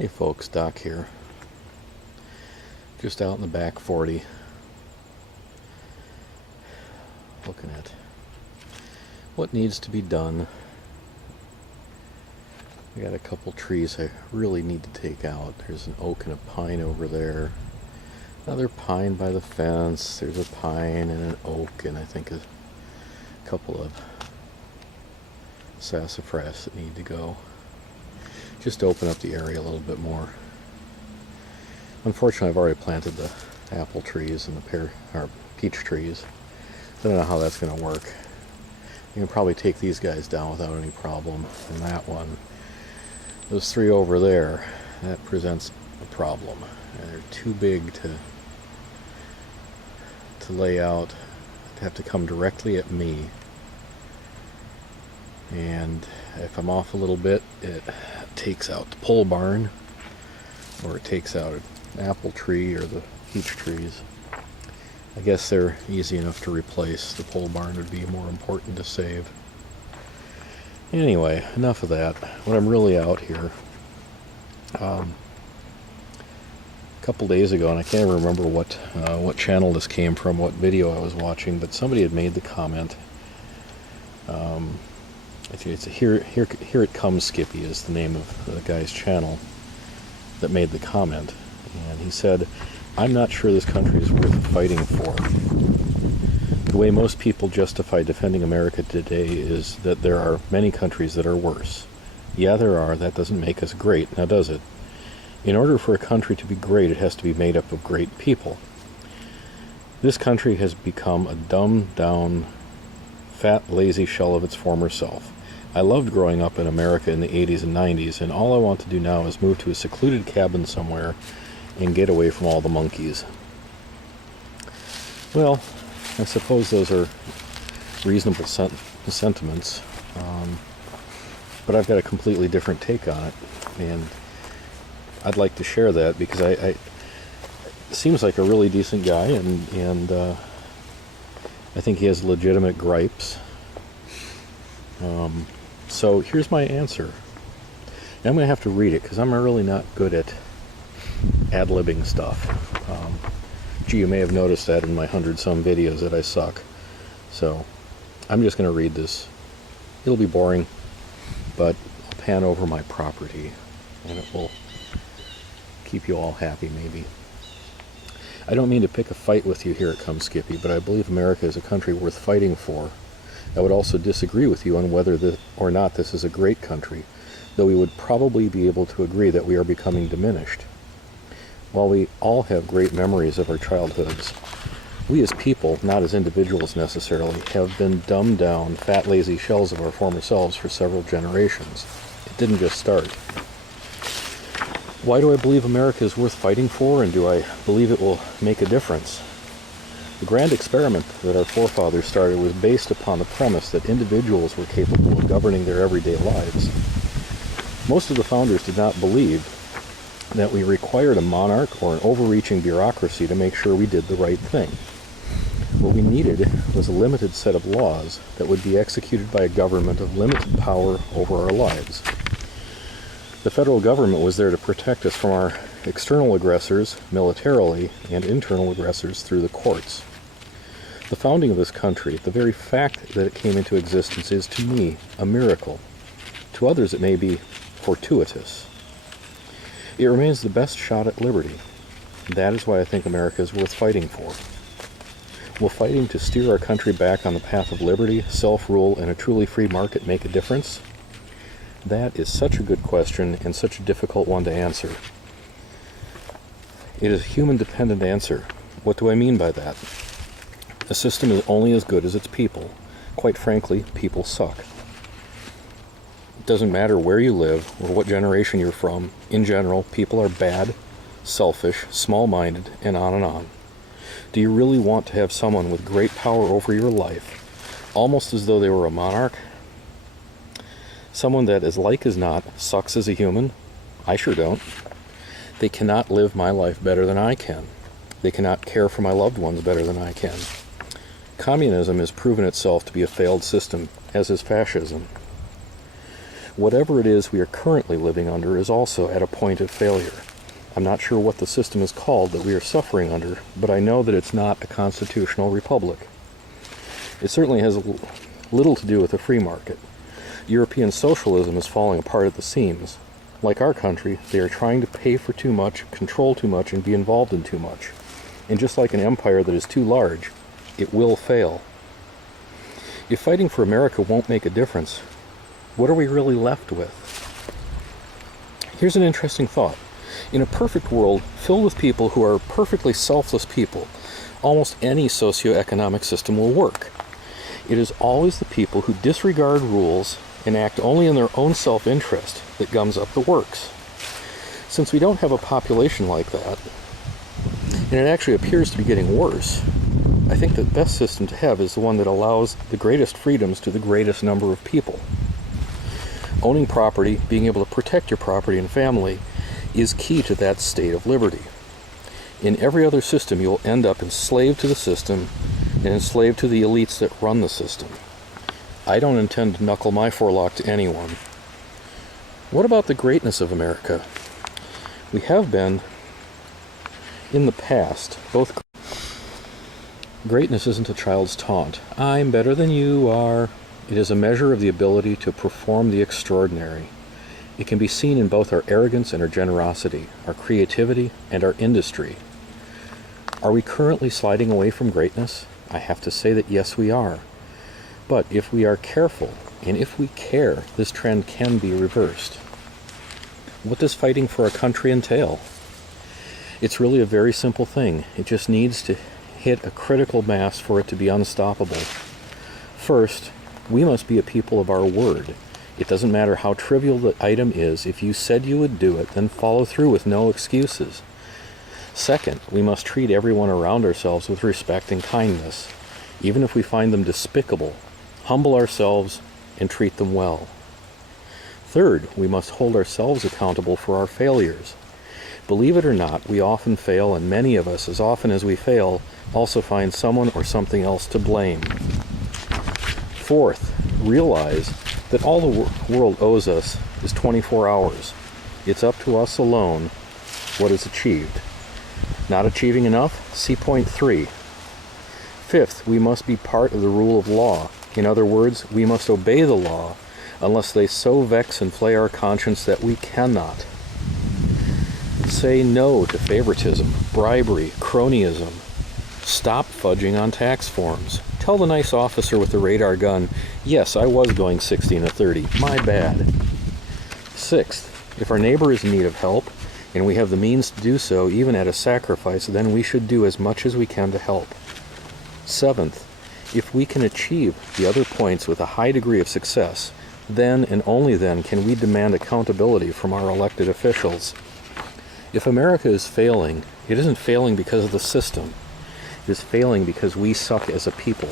Hey folks, Doc here. Just out in the back 40, looking at what needs to be done. I got a couple trees I really need to take out. There's an oak and a pine over there. Another pine by the fence. There's a pine and an oak, and I think a couple of sassafras that need to go. Just to open up the area a little bit more. Unfortunately, I've already planted the apple trees and the peach trees. I don't know how that's going to work. You can probably take these guys down without any problem. And that one, those three over there, that presents a problem. And they're too big to lay out. They have to come directly at me. And if I'm off a little bit, it takes out the pole barn, or it takes out an apple tree or the peach trees. I guess they're easy enough to replace. The pole barn would be more important to save. Anyway, enough of that. When I'm really out here, a couple days ago, and I can't even remember what channel this came from, what video I was watching, but somebody had made the comment. It's Here It Comes Skippy is the name of the guy's channel that made the comment, and he said, "I'm not sure this country is worth fighting for. The way most people justify defending America today is that there are many countries that are worse. Yeah, there are. That doesn't make us great, now does it? In order for a country to be great, it has to be made up of great people. This country has become a dumbed down, fat, lazy shell of its former self. I loved growing up in America in the 80s and 90s, and all I want to do now is move to a secluded cabin somewhere and get away from all the monkeys." Well, I suppose those are reasonable sentiments, but I've got a completely different take on it, and I'd like to share that because I seems like a really decent guy, and I think he has legitimate gripes. So here's my answer. And I'm going to have to read it because I'm really not good at ad-libbing stuff. You may have noticed that in my 100-some videos that I suck. So I'm just going to read this. It'll be boring, but I'll pan over my property and it will keep you all happy, maybe. I don't mean to pick a fight with you, Here It Comes Skippy, but I believe America is a country worth fighting for. I would also disagree with you on whether or not this is a great country, though we would probably be able to agree that we are becoming diminished. While we all have great memories of our childhoods, we as people, not as individuals necessarily, have been dumbed down, fat, lazy shells of our former selves for several generations. It didn't just start. Why do I believe America is worth fighting for, and do I believe it will make a difference? The grand experiment that our forefathers started was based upon the premise that individuals were capable of governing their everyday lives. Most of the founders did not believe that we required a monarch or an overreaching bureaucracy to make sure we did the right thing. What we needed was a limited set of laws that would be executed by a government of limited power over our lives. The federal government was there to protect us from our external aggressors militarily and internal aggressors through the courts. The founding of this country, the very fact that it came into existence, is to me a miracle. To others it may be fortuitous. It remains the best shot at liberty. That is why I think America is worth fighting for. Will fighting to steer our country back on the path of liberty, self-rule, and a truly free market make a difference? That is such a good question and such a difficult one to answer. It is a human-dependent answer. What do I mean by that? A system is only as good as its people. Quite frankly, people suck. It doesn't matter where you live or what generation you're from. In general, people are bad, selfish, small-minded, and on and on. Do you really want to have someone with great power over your life, almost as though they were a monarch? Someone that, as like as not, sucks as a human? I sure don't. They cannot live my life better than I can. They cannot care for my loved ones better than I can. Communism has proven itself to be a failed system, as is fascism. whatever it is we are currently living under is also at a point of failure. I'm not sure what the system is called that we are suffering under, but I know that it's not a constitutional republic. It certainly has little to do with the free market. European socialism is falling apart at the seams. Like our country, they are trying to pay for too much, control too much, and be involved in too much. And just like an empire that is too large, it will fail. If fighting for America won't make a difference, what are we really left with? Here's an interesting thought. In a perfect world filled with people who are perfectly selfless people, almost any socioeconomic system will work. It is always the people who disregard rules and act only in their own self-interest that gums up the works. Since we don't have a population like that, and it actually appears to be getting worse, I think the best system to have is the one that allows the greatest freedoms to the greatest number of people. Owning property, being able to protect your property and family, is key to that state of liberty. In every other system, you'll end up enslaved to the system and enslaved to the elites that run the system. I don't intend to knuckle my forelock to anyone. What about the greatness of America? We have been, in the past, both. Greatness isn't a child's taunt. I'm better than you are. It is a measure of the ability to perform the extraordinary. It can be seen in both our arrogance and our generosity, our creativity and our industry. Are we currently sliding away from greatness? I have to say that yes, we are. But if we are careful, and if we care, this trend can be reversed. What does fighting for a country entail? It's really a very simple thing. It just needs to hit a critical mass for it to be unstoppable. First, we must be a people of our word. It doesn't matter how trivial the item is. If you said you would do it, then follow through with no excuses. Second, we must treat everyone around ourselves with respect and kindness, even if we find them despicable. Humble ourselves and treat them well. Third, we must hold ourselves accountable for our failures. Believe it or not, we often fail, and many of us, as often as we fail, also find someone or something else to blame. Fourth, realize that all the world owes us is 24 hours. It's up to us alone what is achieved. Not achieving enough? See point 3. Fifth, we must be part of the rule of law. In other words, we must obey the law unless they so vex and flay our conscience that we cannot. Say no to favoritism, bribery, cronyism. Stop fudging on tax forms. Tell the nice officer with the radar gun, yes, I was going 60 to 30. My bad. Sixth, if our neighbor is in need of help, and we have the means to do so, even at a sacrifice, then we should do as much as we can to help. Seventh, if we can achieve the other points with a high degree of success, then and only then can we demand accountability from our elected officials. If America is failing, it isn't failing because of the system. It is failing because we suck as a people.